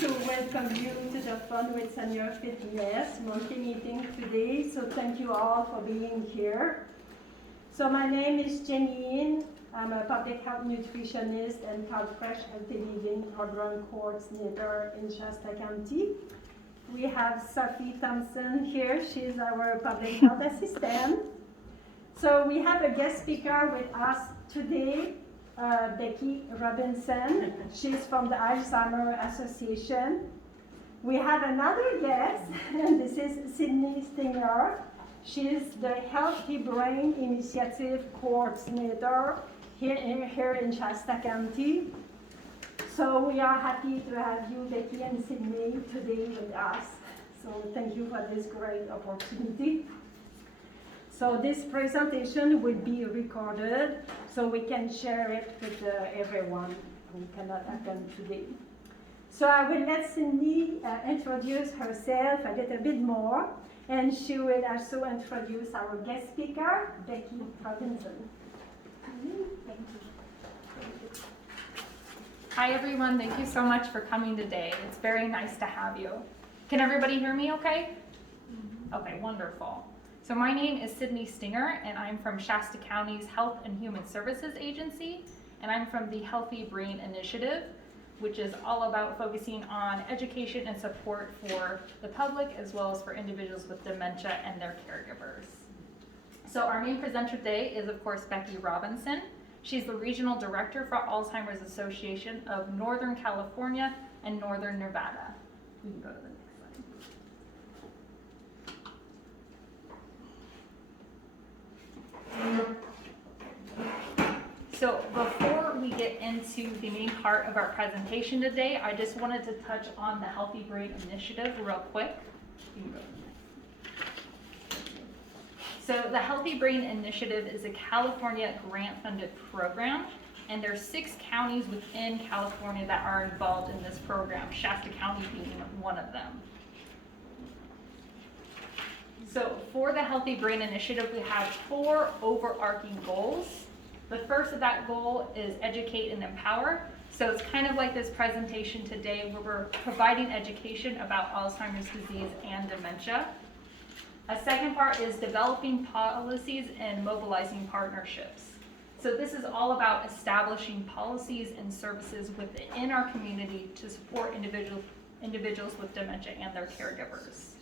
want to welcome you to the Fun with Senior Fitness monthly meeting today. So thank you all for being here. So my name is Janine. I'm a public health nutritionist and CalFresh Healthy Living program coordinator in Shasta County. We have Sophie Thompson here. She's our public health assistant. So we have a guest speaker with us today, Becky Robinson. She's from the Alzheimer Association. We have another guest, and this is Sydney Stinger. She's the Healthy Brain Initiative Coordinator here in Shasta County. So we are happy to have you, Becky and Sydney, today with us. So thank you for this great opportunity. So this presentation will be recorded so we can share it with everyone who cannot attend today. So I will let Cindy introduce herself a little bit more, and she will also introduce our guest speaker, Becky Robinson. Thank you. Hi everyone, thank you so much for coming today. It's very nice to have you. Can everybody hear me okay? Okay, wonderful. So my name is Sydney Stinger, and I'm from Shasta County's Health and Human Services Agency, and I'm from the Healthy Brain Initiative, which is all about focusing on education and support for the public as well as for individuals with dementia and their caregivers. So our main presenter today is, of course, Becky Robinson. She's the Regional Director for Alzheimer's Association of Northern California and Northern Nevada. We can go to the next slide. So before we get into the main part of our presentation today, I just wanted to touch on the Healthy Brain Initiative real quick. You can go to the next. So the Healthy Brain Initiative is a California grant-funded program, and there's 6 counties within California that are involved in this program, Shasta County being one of them. So for the Healthy Brain Initiative, we have 4 overarching goals. The first of that goal is educate and empower. So it's kind of like this presentation today where we're providing education about Alzheimer's disease and dementia. A second part is developing policies and mobilizing partnerships. So this is all about establishing policies and services within our community to support individuals with dementia and their caregivers.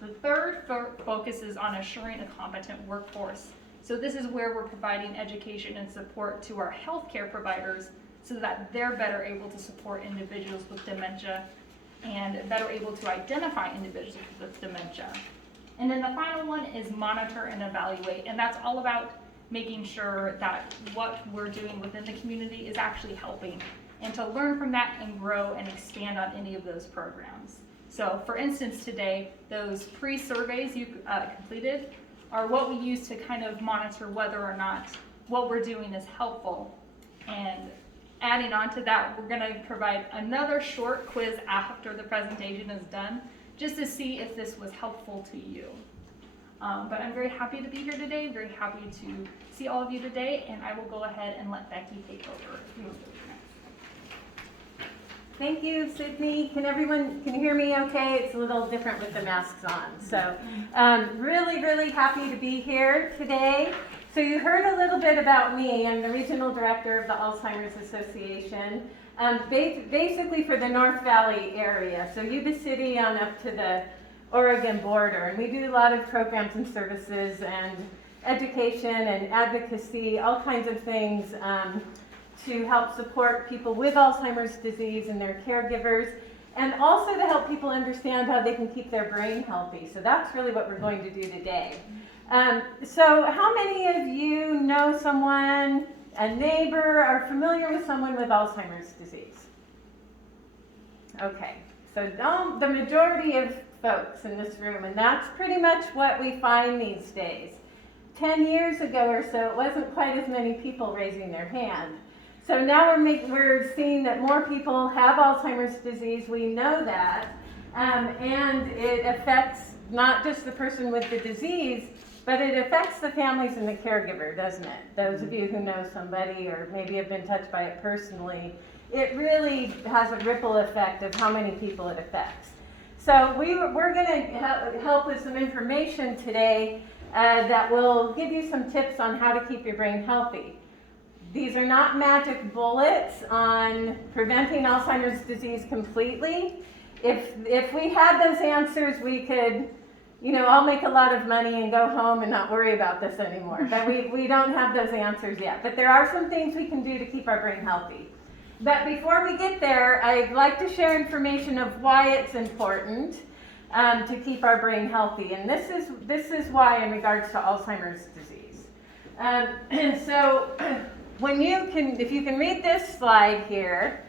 The third focus is on assuring a competent workforce. So this is where we're providing education and support to our healthcare providers so that they're better able to support individuals with dementia and better able to identify individuals with dementia. And then the final one is monitor and evaluate, and that's all about making sure that what we're doing within the community is actually helping, and to learn from that and grow and expand on any of those programs. So for instance today, those pre-surveys you completed are what we use to kind of monitor whether or not what we're doing is helpful. And adding on to that, we're gonna provide another short quiz after the presentation is done, just to see if this was helpful to you. But I'm very happy to be here today, very happy to see all of you today, and I will go ahead and let Becky take over. Thank you, Sydney. Can you hear me okay? It's a little different with the masks on. So really happy to be here today. So you heard a little bit about me. I'm the Regional Director of the Alzheimer's Association, basically for the North Valley area. So Yuba City on up to the Oregon border. And we do a lot of programs and services and education and advocacy, all kinds of things to help support people with Alzheimer's disease and their caregivers, and also to help people understand how they can keep their brain healthy. So that's really what we're going to do today. So how many of you know someone, a neighbor, are familiar with someone with Alzheimer's disease? Okay, so the majority of folks in this room, and that's pretty much what we find these days. 10 years ago or so, it wasn't quite as many people raising their hand. So now we're seeing that more people have Alzheimer's disease. We know that, and it affects not just the person with the disease, but it affects the families and the caregiver, doesn't it? Those of you who know somebody or maybe have been touched by it personally, it really has a ripple effect of how many people it affects. So we're going to help with some information today that will give you some tips on how to keep your brain healthy. These are not magic bullets on preventing Alzheimer's disease completely. If we had those answers, we could, I'll make a lot of money and go home and not worry about this anymore. But we don't have those answers yet. But there are some things we can do to keep our brain healthy. But before we get there, I'd like to share information of why it's important to keep our brain healthy. And this is why in regards to Alzheimer's disease. So if you can read this slide here,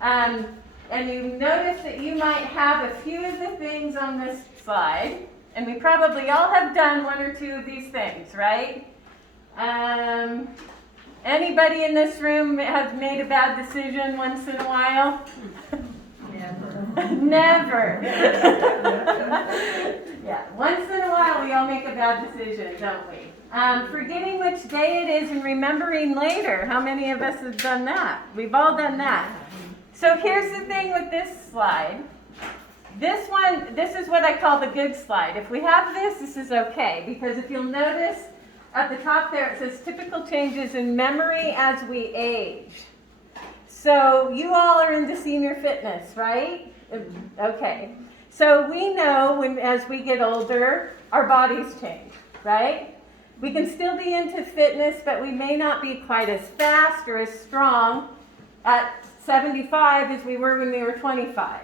and you notice that you might have a few of the things on this slide, and we probably all have done one or two of these things, right? Anybody in this room has made a bad decision once in a while? Never. Yeah, once in a while we all make a bad decision, don't we? Forgetting which day it is and remembering later. How many of us have done that? We've all done that. So here's the thing with this slide. This is what I call the good slide. If we have this is okay, because if you'll notice at the top there it says typical changes in memory as we age. So you all are into senior fitness, right? Okay. So we know as we get older, our bodies change, right? We can still be into fitness, but we may not be quite as fast or as strong at 75 as we were when we were 25,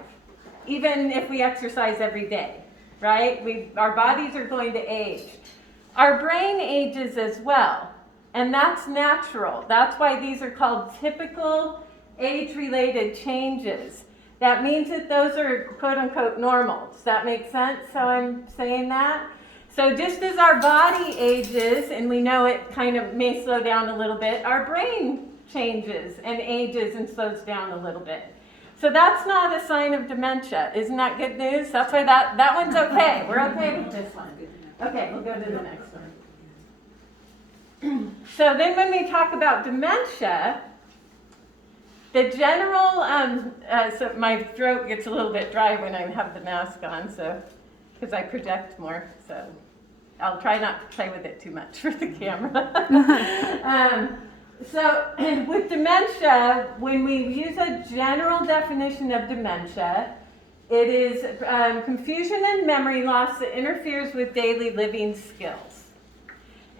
even if we exercise every day, right? Our bodies are going to age. Our brain ages as well, and that's natural. That's why these are called typical age-related changes. That means that those are quote-unquote normal. Does that make sense how I'm saying that? So just as our body ages, and we know it kind of may slow down a little bit, our brain changes and ages and slows down a little bit. So that's not a sign of dementia. Isn't that good news? That's why that one's okay. We're okay with this one. Okay, we'll go to the next one. So then when we talk about dementia, the general, so my throat gets a little bit dry when I have the mask on, so because I project more, so I'll try not to play with it too much for the camera. So with dementia, when we use a general definition of dementia, it is confusion and memory loss that interferes with daily living skills.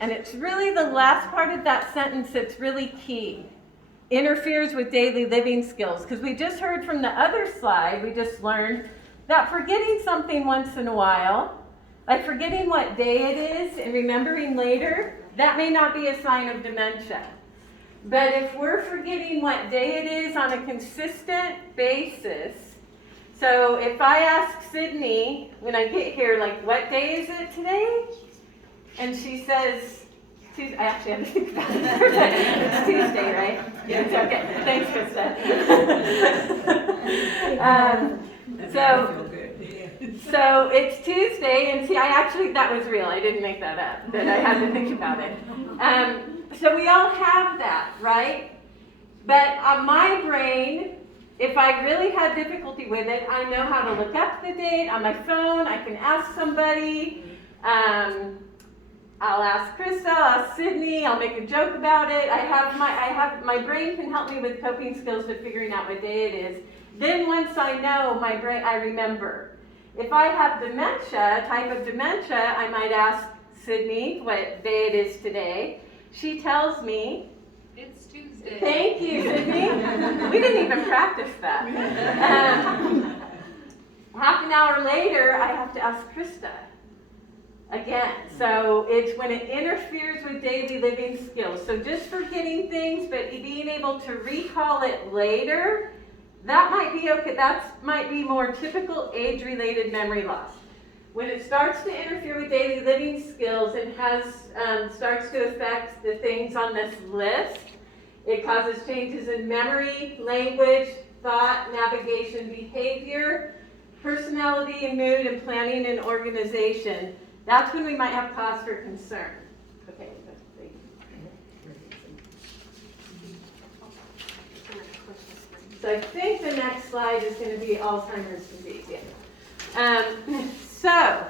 And it's really the last part of that sentence that's really key. Interferes with daily living skills. Because we just heard from the other slide, we just learned that forgetting something once in a while, like forgetting what day it is and remembering later, that may not be a sign of dementia. But if we're forgetting what day it is on a consistent basis, so if I ask Sydney when I get here, like, what day is it today? And she says, Tuesday. I actually have to think about it. It's Tuesday, right? Yeah. It's okay. Thanks, Krista. So it's Tuesday, and see, that was real. I didn't make that up, but I had to think about it. So we all have that, right? But on my brain, if I really had difficulty with it, I know how to look up the date on my phone. I can ask somebody. I'll ask Krista, I'll ask Sydney, I'll make a joke about it. My brain can help me with coping skills with figuring out what day it is. Then once I know I remember. If I have dementia, type of dementia, I might ask Sydney what day it is today. She tells me. It's Tuesday. Thank you, Sydney. We didn't even practice that. Half an hour later, I have to ask Krista again. So it's when it interferes with daily living skills. So just forgetting things, but being able to recall it later, that might be okay. That might be more typical age-related memory loss. When it starts to interfere with daily living skills, it starts to affect the things on this list. It causes changes in memory, language, thought, navigation, behavior, personality and mood, and planning and organization. That's when we might have cause for concern. Okay. So I think the next slide is going to be Alzheimer's disease. Yeah. So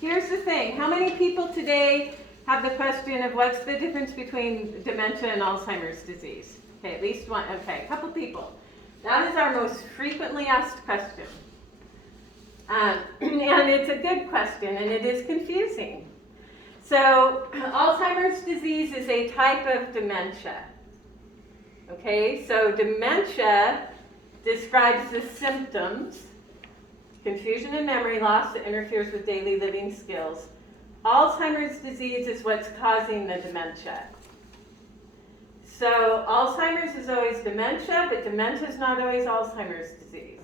here's the thing. How many people today have the question of what's the difference between dementia and Alzheimer's disease? Okay, at least one. Okay, a couple people. That is our most frequently asked question. And it's a good question, and it is confusing. So Alzheimer's disease is a type of dementia. Okay, so dementia describes the symptoms, confusion and memory loss that interferes with daily living skills. Alzheimer's disease is what's causing the dementia. So Alzheimer's is always dementia, but dementia is not always Alzheimer's disease.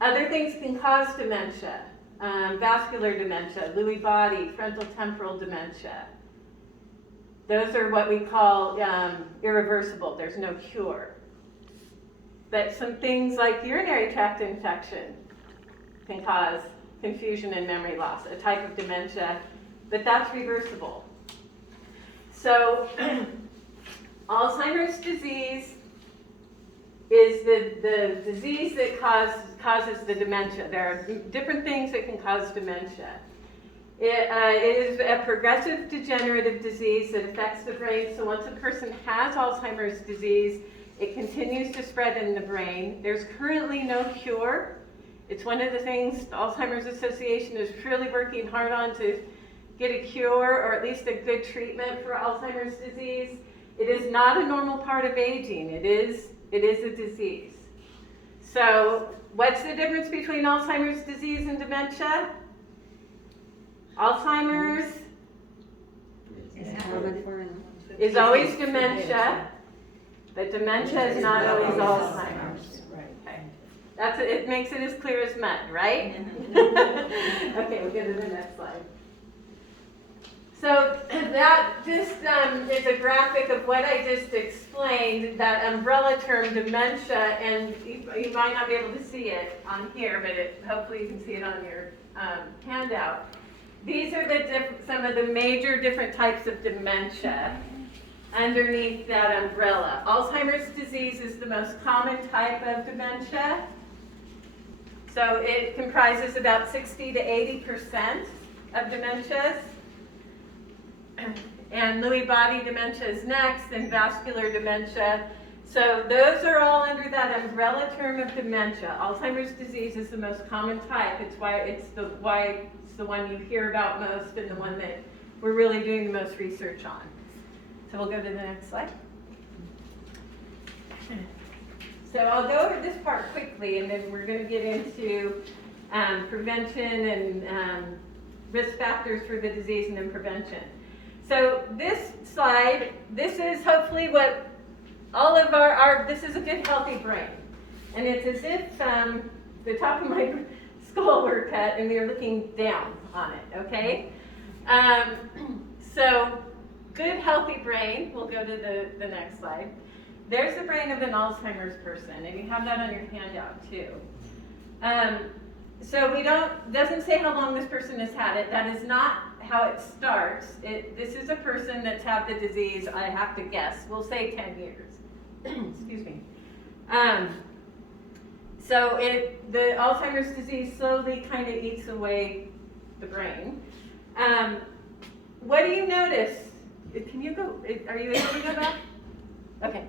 Other things can cause dementia, vascular dementia, Lewy body, frontal temporal dementia. Those are what we call irreversible. There's no cure. But some things like urinary tract infection can cause confusion and memory loss, a type of dementia, but that's reversible. So Alzheimer's disease is the disease that causes the dementia. There are different things that can cause dementia. It is a progressive degenerative disease that affects the brain. So once a person has Alzheimer's disease, it continues to spread in the brain. There's currently no cure. It's one of the things the Alzheimer's Association is really working hard on to get a cure or at least a good treatment for Alzheimer's disease. It is not a normal part of aging. It is a disease. So what's the difference between Alzheimer's disease and dementia? Alzheimer's is always dementia, but dementia is not always Alzheimer's. Okay. It makes it as clear as mud, right? Okay, we'll go to the next slide. So this is a graphic of what I just explained, that umbrella term dementia, and you might not be able to see it on here, but hopefully you can see it on your handout. These are some of the major different types of dementia underneath that umbrella. Alzheimer's disease is the most common type of dementia. So it comprises about 60 to 80% of dementias. And Lewy body dementia is next, and vascular dementia. So those are all under that umbrella term of dementia. Alzheimer's disease is the most common type. It's why it's the one you hear about most and the one that we're really doing the most research on. So we'll go to the next slide. So I'll go over this part quickly, and then we're going to get into prevention and risk factors for the disease and then prevention. So this slide, this is hopefully what all of this is a good healthy brain. And it's as if the top of my skull were cut and we are looking down on it, okay? So good healthy brain, we'll go to the next slide. There's the brain of an Alzheimer's person, and you have that on your handout too. So doesn't say how long this person has had it. That is not how it starts. This is a person that's had the disease, I have to guess, we'll say 10 years. Excuse me. So the Alzheimer's disease slowly kind of eats away the brain. What do you notice? Can you go, are you able to go back? Okay.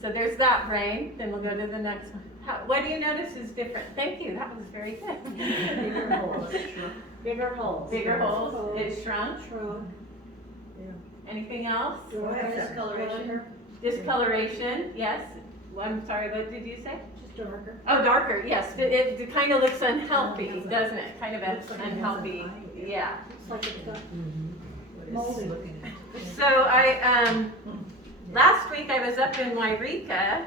So there's that brain, then we'll go to the next one. What do you notice is different? Thank you, that was very good. Bigger holes. Bigger holes. Bigger holes. It shrunk. Yeah. Anything else? Discoloration. Discoloration, yes. Well, I'm sorry, what did you say? Just darker. Oh, darker, yes. It kind of looks unhealthy, doesn't it? Kind of unhealthy, yeah. It's like it's got moldy. So last week I was up in Wairika.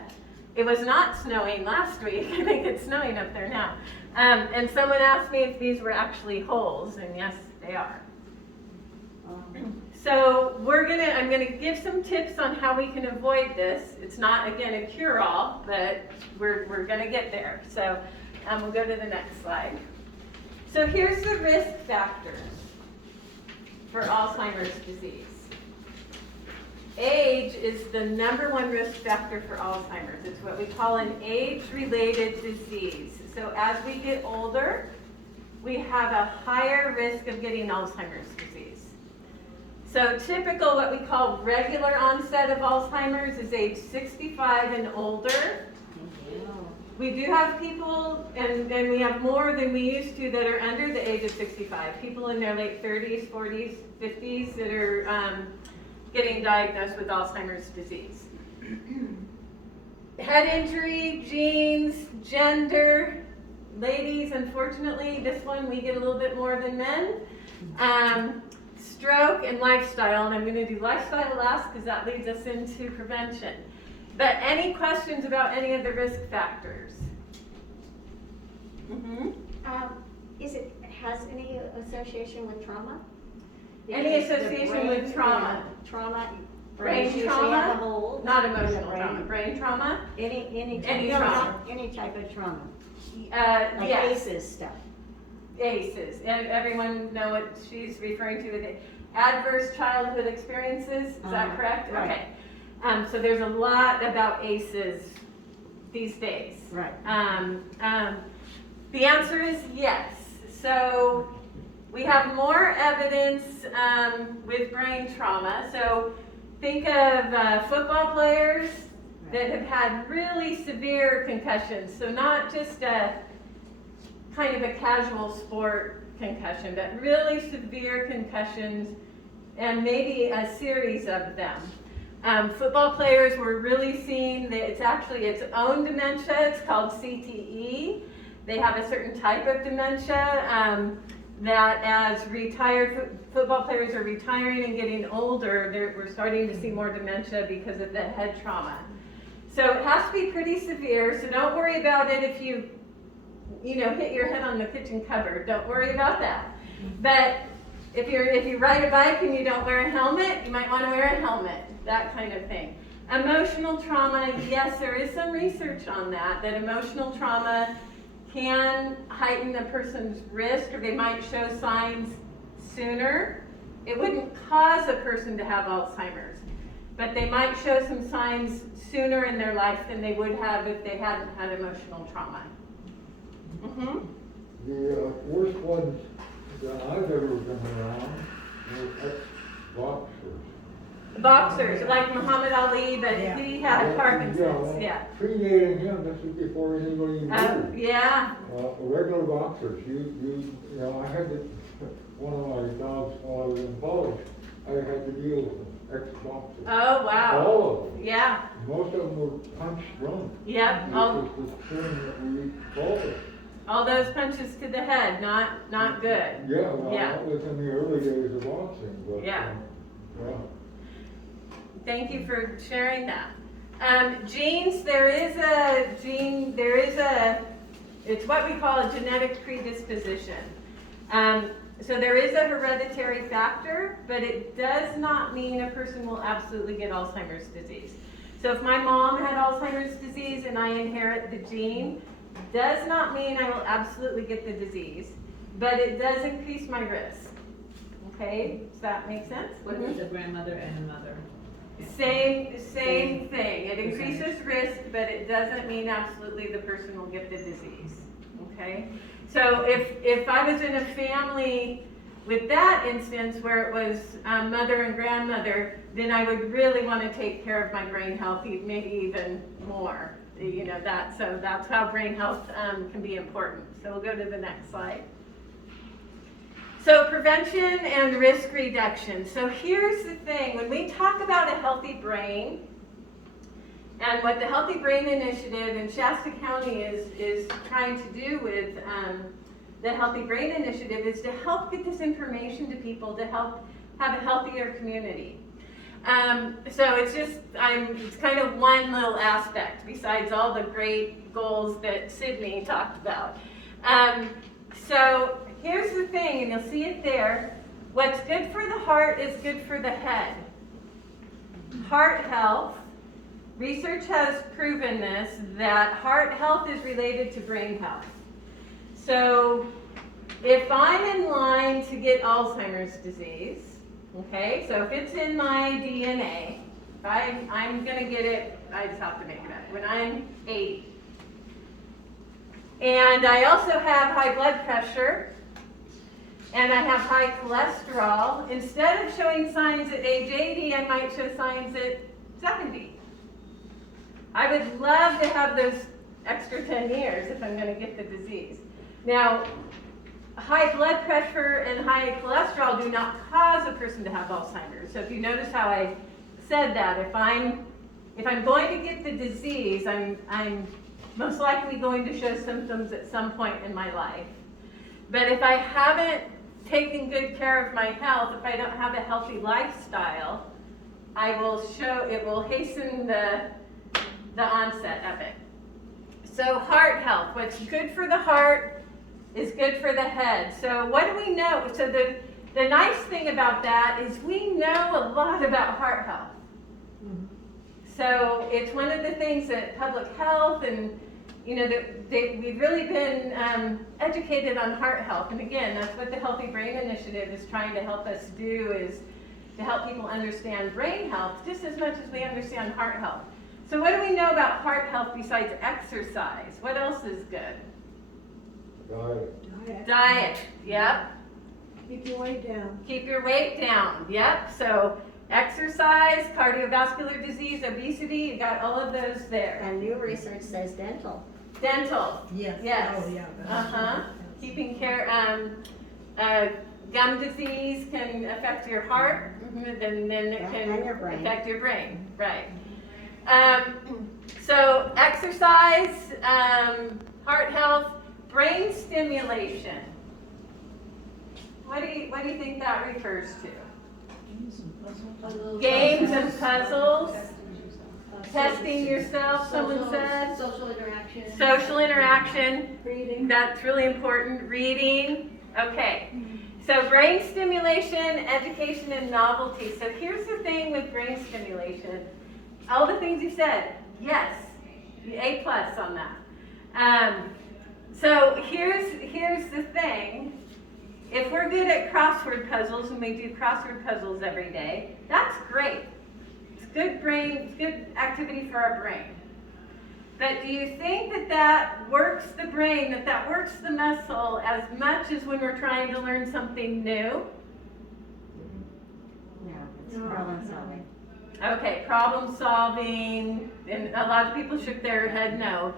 It was not snowing last week. I think it's snowing up there now. And someone asked me if these were actually holes, and yes, they are. So I'm gonna give some tips on how we can avoid this. It's not, again, a cure-all, but we're gonna get there. So we'll go to the next slide. So here's the risk factors. for Alzheimer's disease. Age is the #1 risk factor for Alzheimer's. It's what we call an age-related disease. So as we get older, we have a higher risk of getting Alzheimer's disease. So typical, what we call regular onset of Alzheimer's is age 65 and older. We do have people, and we have more than we used to, that are under the age of 65. People in their late 30s, 40s, 50s that are getting diagnosed with Alzheimer's disease. Head injury, genes, gender. Ladies, unfortunately, this one we get a little bit more than men. Stroke and lifestyle, and I'm going to do lifestyle last because that leads us into prevention. But any questions about any of the risk factors? Has any association with trauma? Any association with trauma? Trauma. Brain usually trauma? have a hole Not in the emotional brain. trauma. Brain trauma? Any Any type trauma. Any type of trauma. Like Yes. ACEs stuff. ACEs. Everyone know what she's referring to with it. Adverse childhood experiences. Is that correct? right. Okay. So there's a lot about ACEs these days. Right. The answer is yes. So we have more evidence with brain trauma. So think of football players that have had really severe concussions. So not just a kind of a casual sport concussion, but really severe concussions, and maybe a series of them. Football players were really seeing that it's actually its own dementia. It's called CTE. They have a certain type of dementia that as retired football players are retiring and getting older, we're starting to see more dementia because of the head trauma. So it has to be pretty severe, so don't worry about it if you hit your head on the kitchen cupboard. Don't worry about that. But if you ride a bike and you don't wear a helmet, you might want to wear a helmet, that kind of thing. Emotional trauma, yes, there is some research on that emotional trauma can heighten a person's risk, or they might show signs sooner. It wouldn't cause a person to have Alzheimer's, but they might show some signs sooner in their life than they would have if they hadn't had emotional trauma. The worst ones that I've ever been around were ex-boxers. Boxers, like Muhammad Ali, but he had Parkinson's, yeah. Predating him, this was before anybody knew. Yeah. Regular boxers, I had to, one of my jobs while I was in college, I had to deal with ex-boxers. Oh, wow. All of them. Yeah. Most of them were punch drunk. Yep. This was the term that we called it. All those punches to the head, not good. Yeah, well, Yeah. that was in the early days of boxing, but. Yeah. Yeah. Thank you for sharing that. Genes, there is it's what we call a genetic predisposition. So there is a hereditary factor, but it does not mean a person will absolutely get Alzheimer's disease. So if my mom had Alzheimer's disease and I inherit the gene, does not mean I will absolutely get the disease, but it does increase my risk. Okay, does that make sense? What is a grandmother and a mother? Same thing. It increases risk, but it doesn't mean absolutely the person will get the disease. Okay? So if I was in a family with that instance where it was mother and grandmother, then I would really want to take care of my brain health, maybe even more. So that's how brain health can be important. So we'll go to the next slide. So prevention and risk reduction. So here's the thing, when we talk about a healthy brain, and what the Healthy Brain Initiative in Shasta County is trying to do with the Healthy Brain Initiative is to help get this information to people to help have a healthier community. So it's kind of one little aspect besides all the great goals that Sydney talked about. So here's the thing, and you'll see it there. What's good for the heart is good for the head. Heart health, research has proven this, that heart health is related to brain health. So if I'm in line to get Alzheimer's disease, Okay, so if it's in my DNA, I'm gonna get it, I just have to make it up, when I'm 80. And I also have high blood pressure, and I have high cholesterol. Instead of showing signs at age 80, I might show signs at 70. I would love to have those extra 10 years if I'm going to get the disease. Now, high blood pressure and high cholesterol do not cause a person to have Alzheimer's. So if you notice how I said that, if I'm going to get the disease, I'm most likely going to show symptoms at some point in my life. But if I haven't taken good care of my health, if I don't have a healthy lifestyle, it will hasten the onset of it. So heart health, what's good for the heart is good for the head. So what do we know? So the nice thing about that is we know a lot about heart health. So it's one of the things that public health and, you know, we've really been educated on heart health. And again, that's what the Healthy Brain Initiative is trying to help us do, is to help people understand brain health just as much as we understand heart health. So what do we know about heart health besides exercise? What else is good? Diet, yep. Keep your weight down. Keep your weight down, yep. So exercise, cardiovascular disease, obesity, you got all of those there. And new research says dental. Dental, Yes. yes. Oh, yeah. Uh-huh. Keeping care, gum disease can affect your heart, then it Yeah, can and your brain. affect your brain, right. So exercise, heart health, brain stimulation. What do you think that refers to? Games and puzzles, testing yourself, someone said. Social interaction. Social interaction, Reading. that's really important. Reading, okay. So brain stimulation, education, and novelty. So here's the thing with brain stimulation. All the things you said, yes, A+ on that. So here's the thing. If we're good at crossword puzzles, and we do crossword puzzles every day, that's great. It's good activity for our brain. But do you think that works the brain, that works the muscle as much as when we're trying to learn something new? No, it's problem solving. Okay, problem solving, and a lot of people shook their head no.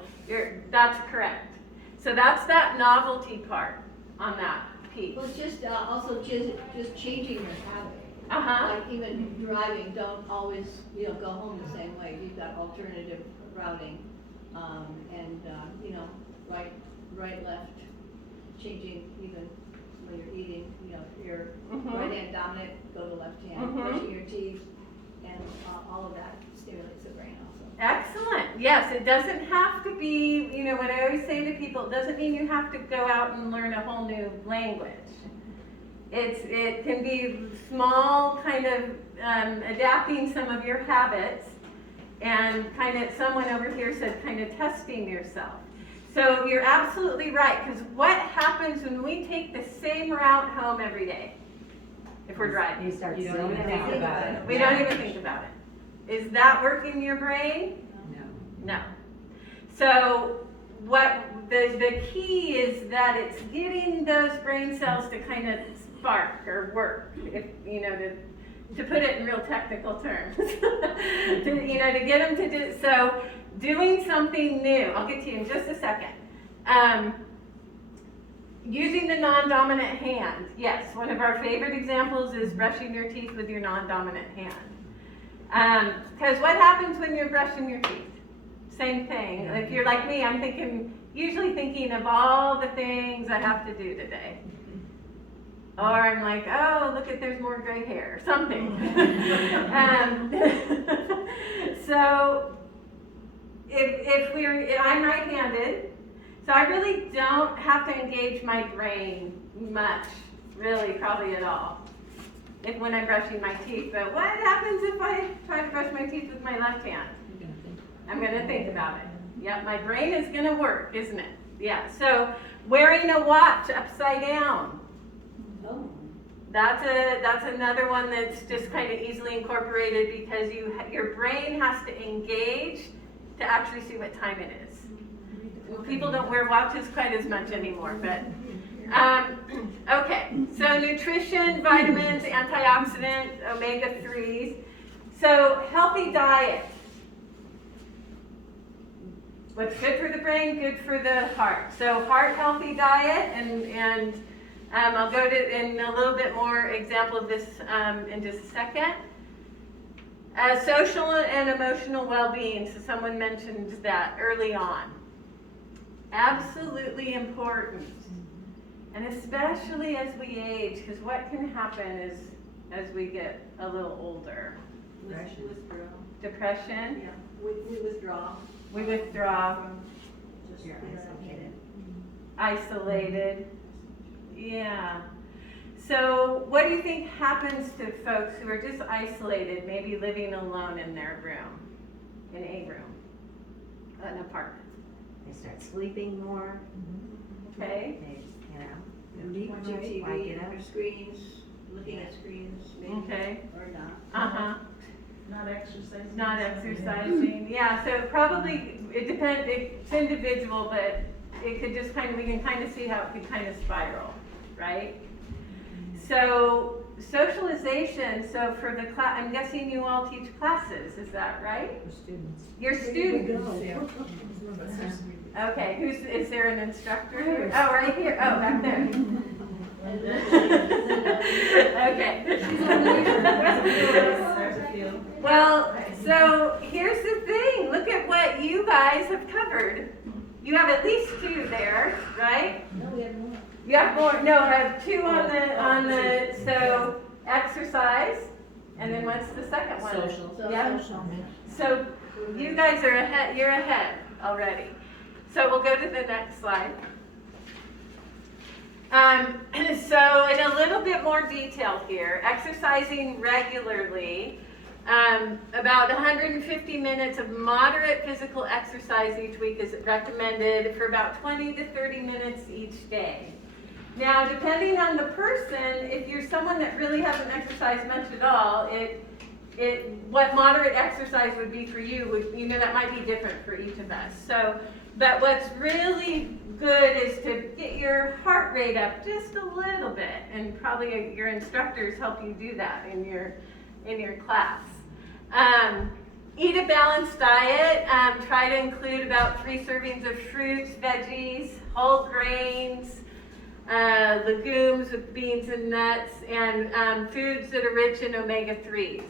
That's correct. So that's that novelty part on that piece. Well, it's just also just changing your habit. Uh-huh. Like even driving, don't always, go home the same way. You've got alternative routing, right, left, changing even when you're eating, if you're right hand dominant, go to left hand, brushing your teeth, and all of that stimulates the brain also. Excellent. Yes, it doesn't have to be, what I always say to people, it doesn't mean you have to go out and learn a whole new language. It can be small, kind of adapting some of your habits, and someone over here said kind of testing yourself. So you're absolutely right, because what happens when we take the same route home every day? If we're driving. You start You don't zoning even think out. about it. We don't even think about it. Is that working your brain? No. No. So what the key is that it's getting those brain cells to kind of spark or work, if to put it in real technical terms. to get them to do so. Doing something new. I'll get to you in just a second. Using the non-dominant hand. Yes, one of our favorite examples is brushing your teeth with your non-dominant hand. Because what happens when you're brushing your teeth? Same thing. If you're like me, I'm usually thinking of all the things I have to do today. Or I'm like, oh, look there's more gray hair, something. So I'm right-handed, so I really don't have to engage my brain much, really, probably at all, when I'm brushing my teeth. But what happens if I try to brush my teeth with my left hand? I'm going to think about it. Yep, my brain is going to work, isn't it? Yeah, so wearing a watch upside down. Oh. That's another one that's just kind of easily incorporated because your brain has to engage to actually see what time it is. People don't wear watches quite as much anymore, but okay. So nutrition, vitamins, antioxidants, omega-3s. So healthy diet. What's good for the brain, good for the heart. So heart healthy diet, and I'll go to in a little bit more example of this in just a second. Social and emotional well-being. So someone mentioned that early on. Absolutely important, and especially as we age, because what can happen is as we get a little older. Withdrawal. Depression. Yeah, we withdraw. We withdraw. Just, You're Isolated. Yeah. So what do you think happens to folks who are just isolated, maybe living alone in their room, in a room, an apartment? They start sleeping more. Okay. They, Watching Why TV, get up? or screens, looking at screens, maybe, Okay. or not. Uh-huh. Not exercising. Not exercising. Yeah, so probably it depends, it's individual, but it could just kind of, we can kind of see how it could kind of spiral, right? So socialization, so for the class, I'm guessing you all teach classes, is that right? For students. Your students. Yeah. Okay, is there an instructor here? Oh, right here, oh, back there. Okay. There's a few. Well, so here's the thing, look at what you guys have covered. You have at least 2 there, right? No, we have more. You have more, no, I have 2 on the, so exercise, and then what's the second one? Social. Yeah. So you guys are ahead, you're ahead already. So we'll go to the next slide. So in a little bit more detail here, exercising regularly, about 150 minutes of moderate physical exercise each week is recommended for about 20 to 30 minutes each day. Now, depending on the person, if you're someone that really hasn't exercised much at all, what moderate exercise would be for you would, that might be different for each of us. So, but what's really good is to get your heart rate up just a little bit, and probably your instructors help you do that in your class. Eat a balanced diet. Try to include about 3 servings of fruits, veggies, whole grains, legumes with beans and nuts, and foods that are rich in omega-3s.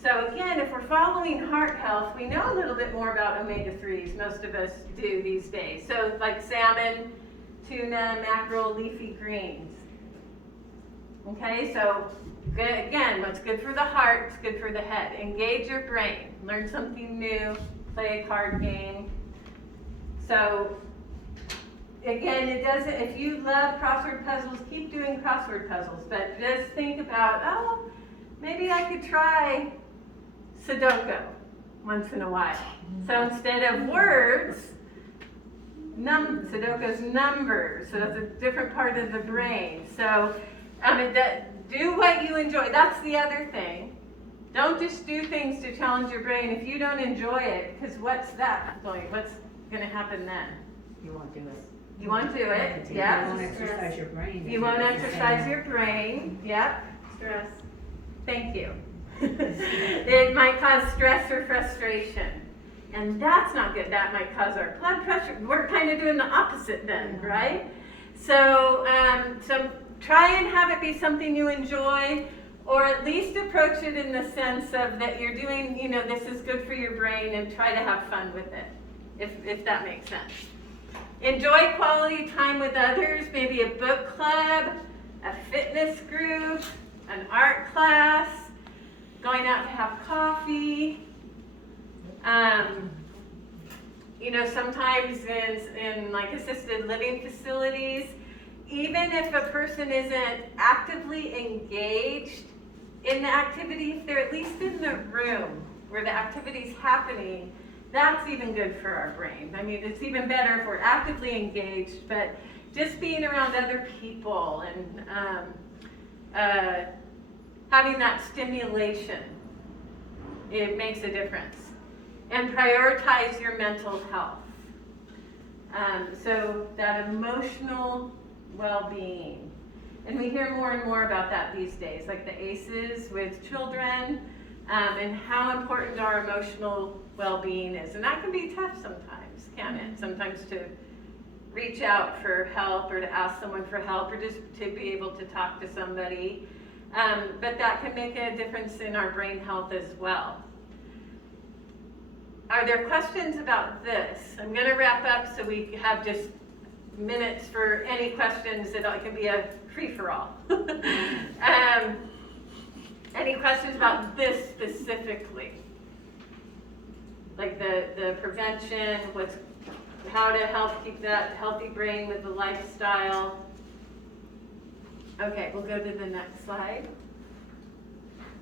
So again, if we're following heart health, we know a little bit more about omega-3s. Most of us do these days. So like salmon, tuna, mackerel, leafy greens. Okay, so good, again, what's good for the heart is good for the head. Engage your brain. Learn something new. Play a card game. So again, it doesn't, if you love crossword puzzles, keep doing crossword puzzles. But just think about, oh, maybe I could try Sudoku once in a while. So instead of words, Sudoku's numbers. So that's a different part of the brain. So do what you enjoy. That's the other thing. Don't just do things to challenge your brain if you don't enjoy it, because what's going to happen then? You won't do it. You won't do it, You yeah. won't exercise your brain. You won't exercise your brain, yep. Stress. Thank you. It might cause stress or frustration. And that's not good. That might cause our blood pressure. We're kind of doing the opposite then, right? So, try and have it be something you enjoy, or at least approach it in the sense of that you're doing, this is good for your brain, and try to have fun with it, if that makes sense. Enjoy quality time with others, maybe a book club, a fitness group, an art class, going out to have coffee. Sometimes in like assisted living facilities, even if a person isn't actively engaged in the activity, if they're at least in the room where the activity's happening, that's even good for our brain. I mean, it's even better if we're actively engaged, but just being around other people and having that stimulation, it makes a difference. And prioritize your mental health. So that emotional well-being. And we hear more and more about that these days, like the ACEs with children, and how important our emotional well-being is. And that can be tough sometimes, can it? Sometimes to reach out for help or to ask someone for help or just to be able to talk to somebody. But that can make a difference in our brain health as well. Are there questions about this? I'm going to wrap up so we have just minutes for any questions. It can be a free-for-all. Any questions about this specifically? Like the prevention, how to help keep that healthy brain with the lifestyle? Okay, we'll go to the next slide.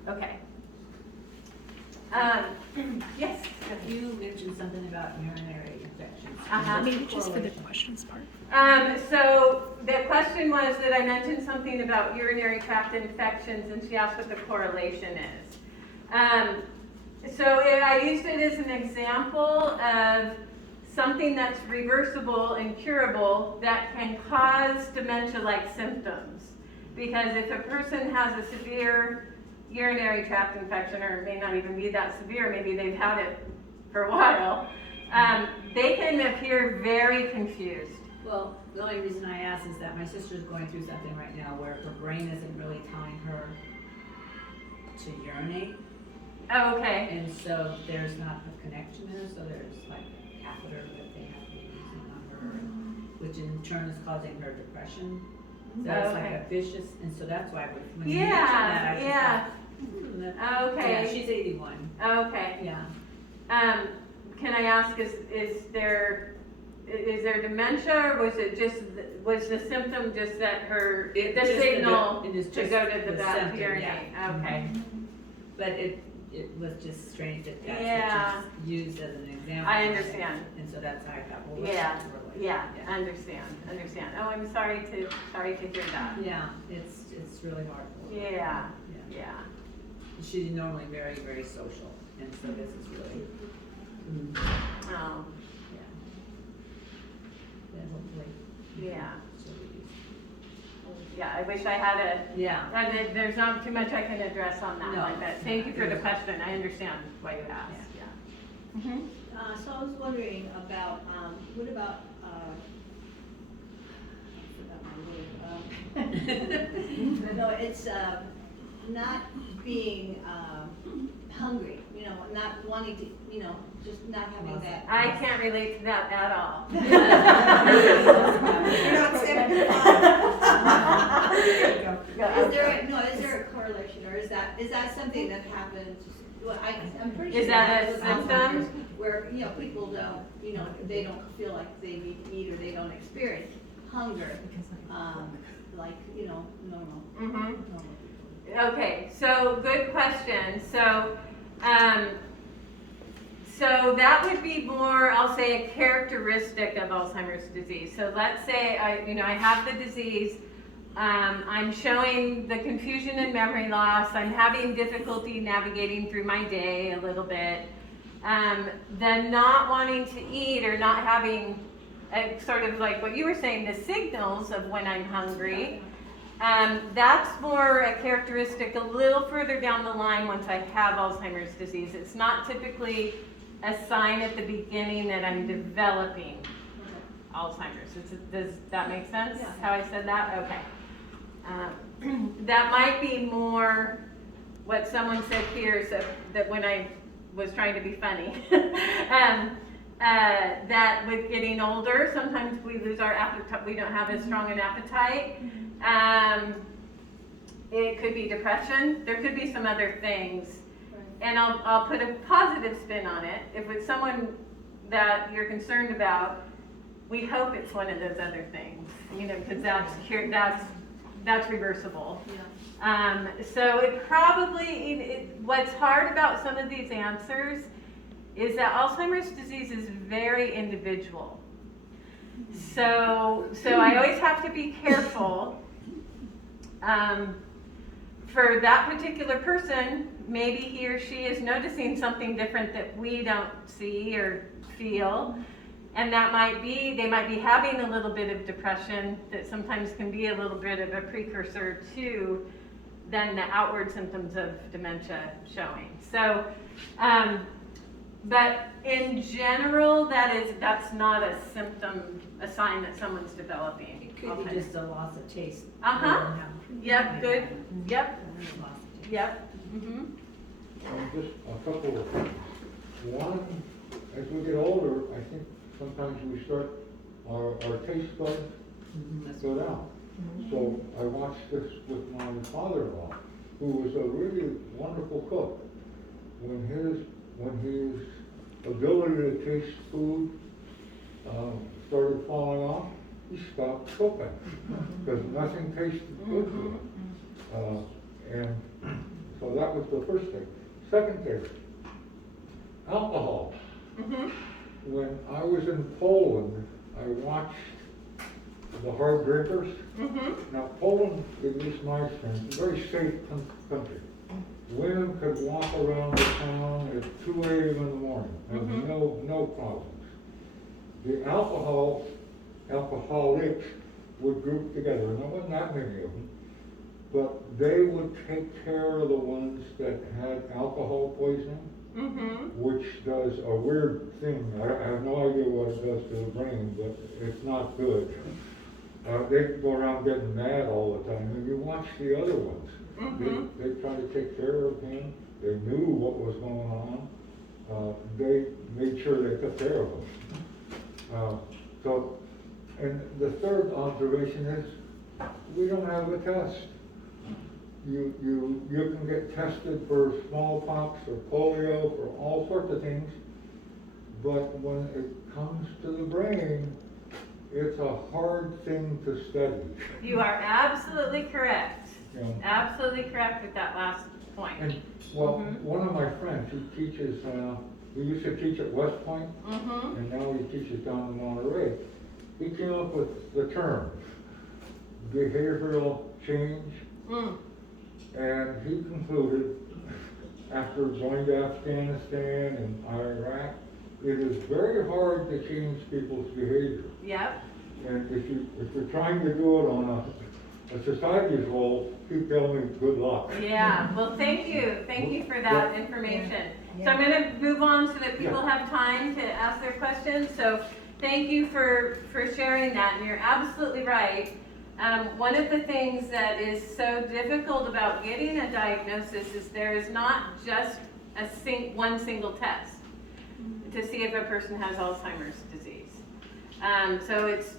Okay. Yes. You mentioned something about urinary infections. Uh-huh. Maybe just for the questions part. So the question was that I mentioned something about urinary tract infections, and she asked what the correlation is. I used it as an example of something that's reversible and curable that can cause dementia-like symptoms. Because if a person has a severe urinary tract infection, or it may not even be that severe, maybe they've had it for a while, they can appear very confused. Well, the only reason I ask is that my sister's going through something right now where her brain isn't really telling her to urinate. Oh, okay. And so there's not a connection there, so there's like a catheter that they have to be using on her, which in turn is causing her depression. So it's like a vicious, and so that's why when you mentioned that, I just thought, Okay. yeah, she's 81. Okay. Yeah. Can I ask, is there dementia, or was the symptom just that the signal to go to the bathroom to urinate? Yeah. Okay. But it was just strange that that's Yeah. what you used as an example. I understand. And so that's how I thought, well, Yeah. that's correlation. Yeah. Understand. Oh, I'm sorry to hear that. Yeah, it's really hard for her. Yeah. Yeah. Yeah. She's normally very, very social, and so this is really, Oh. yeah. Then hopefully. Yeah. she'll be used. Yeah. I wish I had Yeah. there's not too much I can address on that No. one, but thank you for the question. I understand why you asked. Yeah. Mm-hmm. So I was wondering about, what about, I forgot my word. No, it's, not being, hungry, not wanting to, just not having that. I can't relate to that at all. Is there a correlation, or is that something that happens, well, I'm pretty sure. Is that a with symptom? Alzheimer's, where, people don't, they don't feel like they need to eat, or they don't experience hunger, like, normal. Mm-hmm. normal people. Okay, so good question. So that would be more, I'll say, a characteristic of Alzheimer's disease. So let's say I have the disease. I'm showing the confusion and memory loss. I'm having difficulty navigating through my day a little bit. Then not wanting to eat or not having sort of like what you were saying, the signals of when I'm hungry. That's more a characteristic a little further down the line once I have Alzheimer's disease. It's not typically a sign at the beginning that I'm developing Alzheimer's. Does that make sense? Yeah. How I said that? Okay. That might be more what someone said here, so that when I was trying to be funny, that with getting older, sometimes we lose our appetite, we don't have as strong an appetite. It could be depression, there could be some other things. And I'll put a positive spin on it. If it's someone that you're concerned about, we hope it's one of those other things, because that's reversible. Yeah. So it probably, what's hard about some of these answers is that Alzheimer's disease is very individual. So I always have to be careful for that particular person, maybe he or she is noticing something different that we don't see or feel. And that might be, they might be having a little bit of depression that sometimes can be a little bit of a precursor to then the outward symptoms of dementia showing. So, but in general, that's not a symptom, a sign that someone's developing. It could be just a loss of taste. Uh-huh. Yep, good. Yep, Loss of taste. yep. Mm-hmm. Just a couple of things. One, as we get older, I think sometimes we start, our taste buds go down. So I watched this with my father-in-law, who was a really wonderful cook. When his ability to taste food started falling off, he stopped cooking because nothing tasted good to him. And so that was the first thing. Second thing, alcohol. When I was in Poland, I watched the hard drinkers. Now Poland, at least my experience, is a very safe country. Women could walk around the town at 2 a.m. in the morning, have no problems. The alcoholics would group together, and there wasn't that many of them, but they would take care of the ones that had alcohol poisoning, which does a weird thing. I have no idea what it does to the brain, but it's not good. They go around getting mad all the time, and you watch the other ones. They try to take care of him. They knew what was going on. They made sure they took care of him. And the third observation is, we don't have a test. You can get tested for smallpox or polio, for all sorts of things, but when it comes to the brain, it's a hard thing to study. You are absolutely correct. Yeah. Absolutely correct with that last point. And, well, one of my friends who teaches, he used to teach at West Point, and now he teaches down in Monterey. He came up with the term, behavioral change, and he concluded, after going to Afghanistan and Iraq, it is very hard to change people's behavior. Yep. And if you're trying to do it on a society's role, keep telling me good luck. Yeah, well, thank you. Thank you for that information. So I'm going to move on so that people have time to ask their questions. So thank you for sharing that, and you're absolutely right. One of the things that is so difficult about getting a diagnosis is there is not just one single test to see if a person has Alzheimer's disease. So it's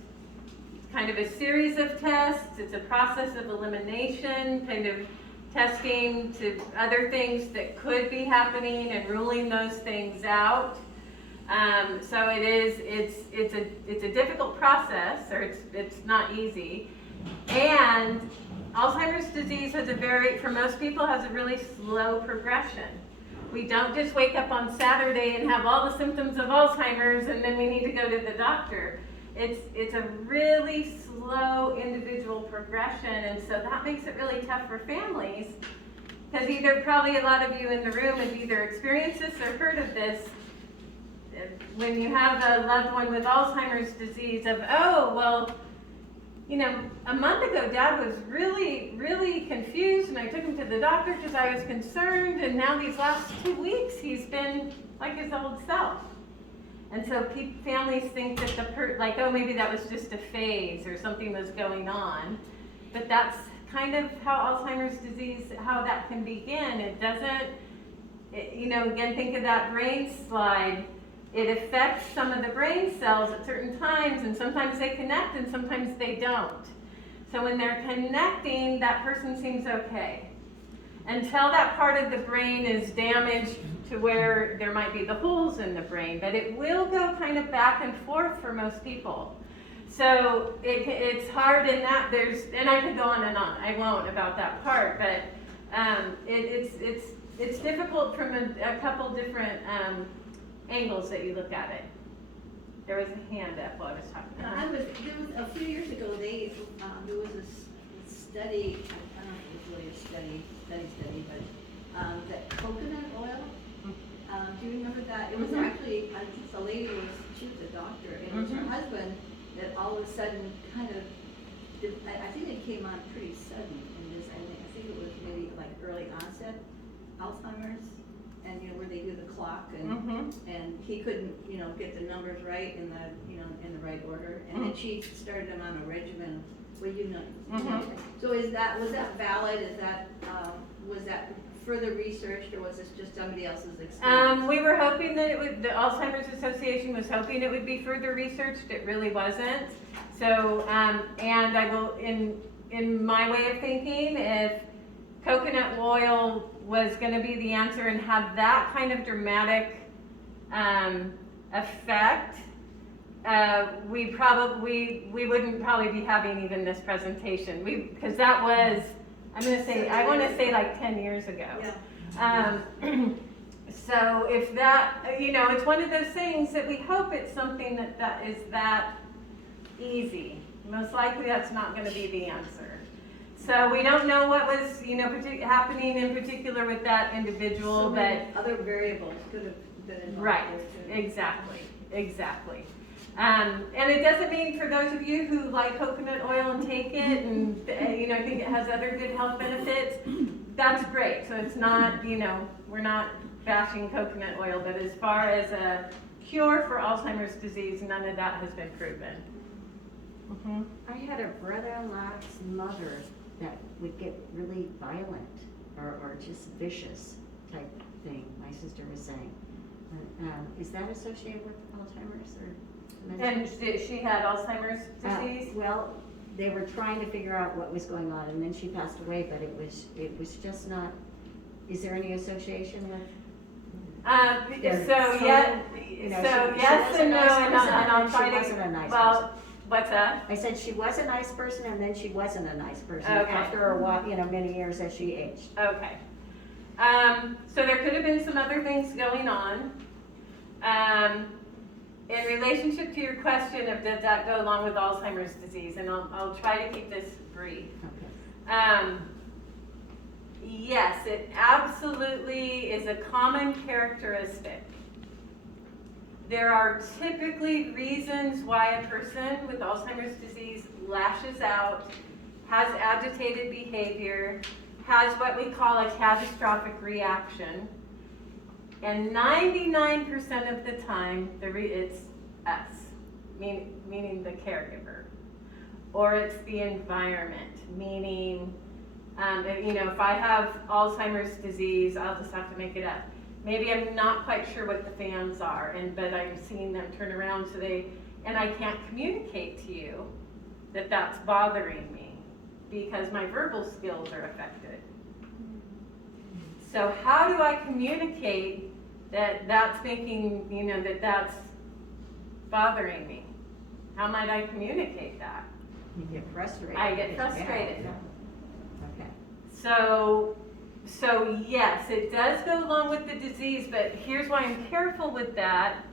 kind of a series of tests. It's a process of elimination, kind of testing to other things that could be happening and ruling those things out. So it's a difficult process, or it's not easy. And Alzheimer's disease for most people, has a really slow progression. We don't just wake up on Saturday and have all the symptoms of Alzheimer's and then we need to go to the doctor. It's a really slow individual progression, and so that makes it really tough for families, because probably a lot of you in the room have either experienced this or heard of this. When you have a loved one with Alzheimer's disease, a month ago, Dad was really, really confused, and I took him to the doctor because I was concerned, and now these last 2 weeks, he's been like his old self. And so families think that maybe that was just a phase or something was going on. But that's kind of how Alzheimer's disease, how that can begin. It doesn't, again, think of that brain slide. It affects some of the brain cells at certain times, and sometimes they connect and sometimes they don't. So when they're connecting, that person seems okay. Until that part of the brain is damaged to where there might be the holes in the brain, but it will go kind of back and forth for most people. So it's hard in that and I could go on and on. I won't about that part, but it's difficult from a couple different angles that you look at it. There was a hand up while I was talking. There was a few years ago. There was a study. I don't know if it was really a study. steady, but, that coconut oil, do you remember that? It was actually, the lady she was a doctor, and it was her husband that all of a sudden kind of, I think it came on pretty sudden in this, I think it was maybe like early onset Alzheimer's, and where they do the clock, and he couldn't, get the numbers right in the right order, and then she started him on a regimen. Well, So was that valid? Was that further researched, or was this just somebody else's experience? We were hoping that the Alzheimer's Association was hoping it would be further researched. It really wasn't. So, and I will, in my way of thinking, if coconut oil was going to be the answer and have that kind of dramatic effect, we wouldn't probably be having even this presentation. Because that was, I want to say like 10 years ago. Yeah. So if that, it's one of those things that we hope it's something that is that easy. Most likely that's not going to be the answer. So we don't know what was, happening in particular with that individual, So but many other variables could have been involved. right, there, too. exactly. And it doesn't mean for those of you who like coconut oil and take it and, think it has other good health benefits, that's great. So it's not, we're not bashing coconut oil, but as far as a cure for Alzheimer's disease, none of that has been proven. I had a brother-in-law's mother that would get really violent or just vicious type thing, my sister was saying. Is that associated with Alzheimer's or dementia? And she had Alzheimer's disease? Well, they were trying to figure out what was going on, and then she passed away, but it was just not, is there any association with? Yes and no, and I'll try to. She wasn't a nice person. What's that? I said she was a nice person, and then she wasn't a nice person Okay. after a while, many years as she aged. Okay. So there could have been some other things going on. In relationship to your question of does that go along with Alzheimer's disease, and I'll try to keep this brief. Okay. Yes, it absolutely is a common characteristic. There are typically reasons why a person with Alzheimer's disease lashes out, has agitated behavior, has what we call a catastrophic reaction, and 99% of the time, it's us, meaning the caregiver, or it's the environment, meaning, if I have Alzheimer's disease, I'll just have to make it up. Maybe I'm not quite sure what the fans are, but I'm seeing them turn around and I can't communicate to you that that's bothering me because my verbal skills are affected. So how do I communicate that that's making, that that's bothering me? How might I communicate that? You get frustrated. I get frustrated. Yeah. Okay. So yes, it does go along with the disease, but here's why I'm careful with that,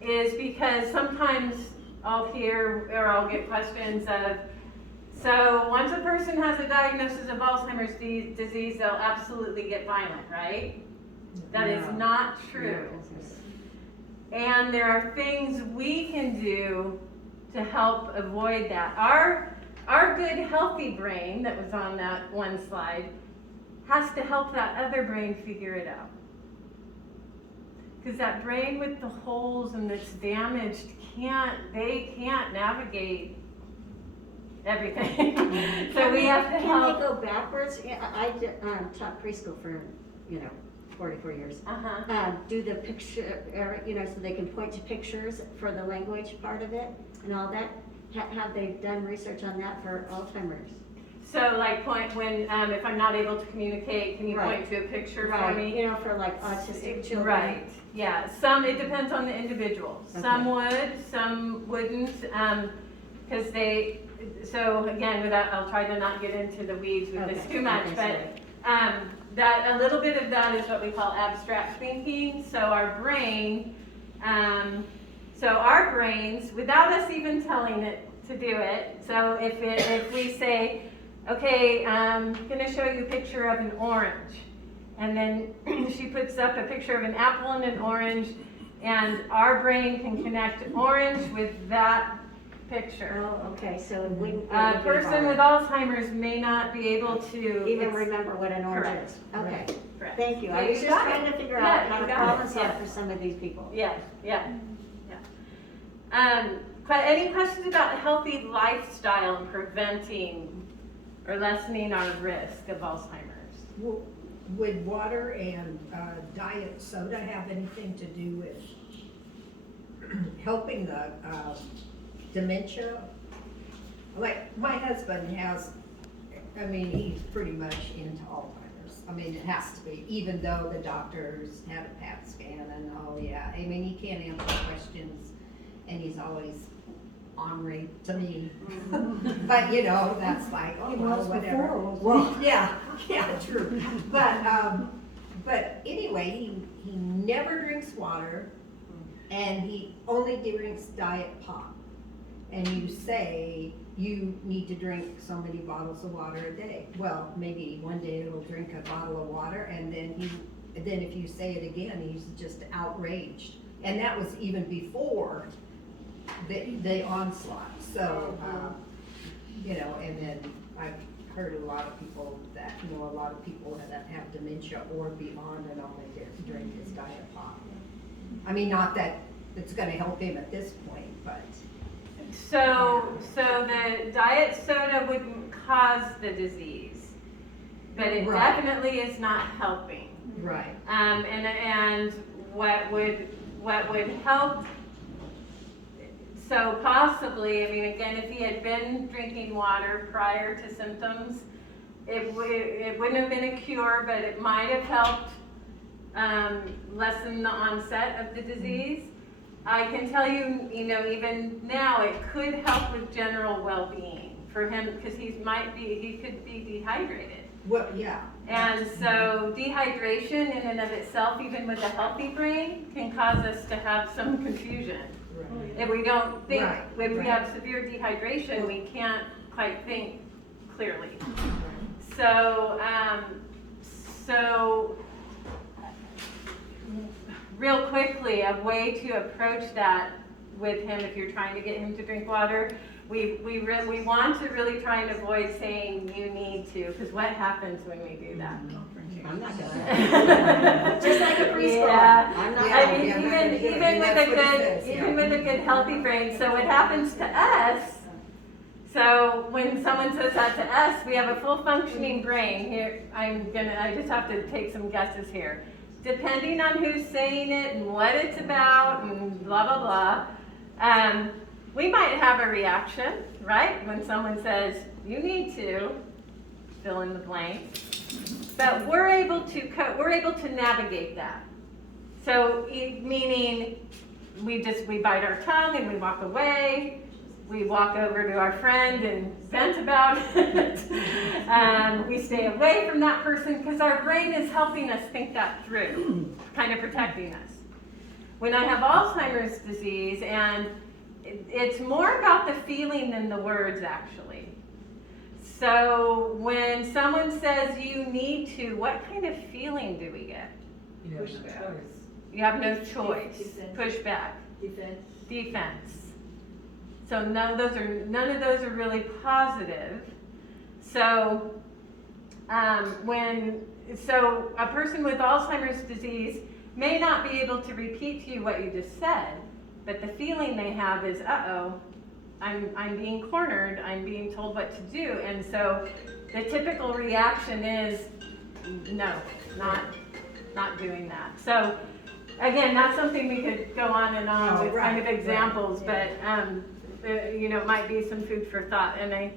is because sometimes I'll hear or I'll get questions of, so once a person has a diagnosis of Alzheimer's disease, they'll absolutely get violent, right? That is not true. And there are things we can do to help avoid that. Our good healthy brain that was on that one slide has to help that other brain figure it out. Because that brain with the holes and that's damaged can't navigate everything. So we have to help. Can they go backwards? I taught preschool for, 44 years. Do the picture, so they can point to pictures for the language part of it and all that. Have they done research on that for Alzheimer's? So like point when, if I'm not able to communicate, can you point to a picture for me? For like autistic children. Right, yeah, it depends on the individual. Okay. Some would, some wouldn't, because so again, I'll try to not get into the weeds with this too much, but that a little bit of that is what we call abstract thinking. So our brain, our brains, without us even telling it to do it, so if we say, Okay, I'm gonna show you a picture of an orange. And then she puts up a picture of an apple and an orange, and our brain can connect orange with that picture. Oh, okay, so it wouldn't. it A would be person with hard. Alzheimer's may not be able to Even it's- remember what an orange correct. is. Okay, correct. thank you. Yeah, I was you just got trying it. to figure Yeah, out how you to got problem it. solve Yeah. for some of these people. Yeah. Any questions about healthy lifestyle and preventing or lessening our risk of Alzheimer's? Would water and diet soda have anything to do with helping the dementia? Like, my husband has, I mean, he's pretty much into Alzheimer's. I mean, it has to be, even though the doctors had a PAT scan and, oh yeah, I mean, he can't answer questions and he's always ornery to me. But, you know, that's like, oh, well, whatever. Well, yeah, true. But anyway, he never drinks water and he only drinks diet pop. And you say you need to drink so many bottles of water a day. Well, maybe one day he'll drink a bottle of water and then if you say it again, he's just outraged. And that was even before the onslaught. So, you know, and then I've heard a lot of people that know a lot of people that have dementia or beyond and only drink his diet pop. I mean, not that it's gonna help him at this point, but. So the diet soda wouldn't cause the disease, but it Right. definitely is not helping. Right. And what would help, so possibly, I mean, again, if he had been drinking water prior to symptoms, it wouldn't have been a cure, but it might have helped lessen the onset of the disease. I can tell you, you know, even now, it could help with general well-being for him, because he could be dehydrated. Well, yeah. And so dehydration in and of itself, even with a healthy brain, can cause us to have some confusion. Right. If we don't think, Right, if we right. have severe dehydration, we can't quite think clearly. So, real quickly, a way to approach that with him, if you're trying to get him to drink water, we want to really try and avoid saying you need to, because what happens when we do that? I'm not gonna. Just like a preschool. Yeah. I'm not. I mean, Yeah, even with that's a what it good, says, yeah. even with a good healthy brain, so what happens to us, so when someone says that to us, we have a full functioning brain. Here, I just have to take some guesses here. Depending on who's saying it and what it's about and blah, blah, blah, we might have a reaction, right? When someone says, you need to, fill in the blank. But we're able to navigate that. So, meaning we bite our tongue and we walk away. We walk over to our friend and vent about it. We stay away from that person because our brain is helping us think that through, kind of protecting us. When I have Alzheimer's disease, and it's more about the feeling than the words actually. So when someone says you need to, what kind of feeling do we get? You have no Pushback. choice. You have no choice. Defense. Pushback. Defense. Defense. So none of those are really positive. So so a person with Alzheimer's disease may not be able to repeat to you what you just said, but the feeling they have is, uh-oh, I'm being cornered, I'm being told what to do. And so the typical reaction is, no, not doing that. So again, that's something we could go on and on Oh, with right, kind of examples, right, but you know, it might be some food for thought. And I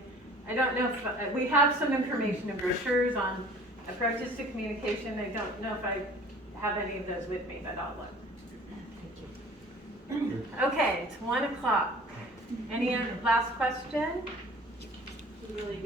don't know if, we have some information and brochures on approaches to communication. I don't know if I have any of those with me, but I'll look. Okay, it's 1 o'clock. Any last question? Really good.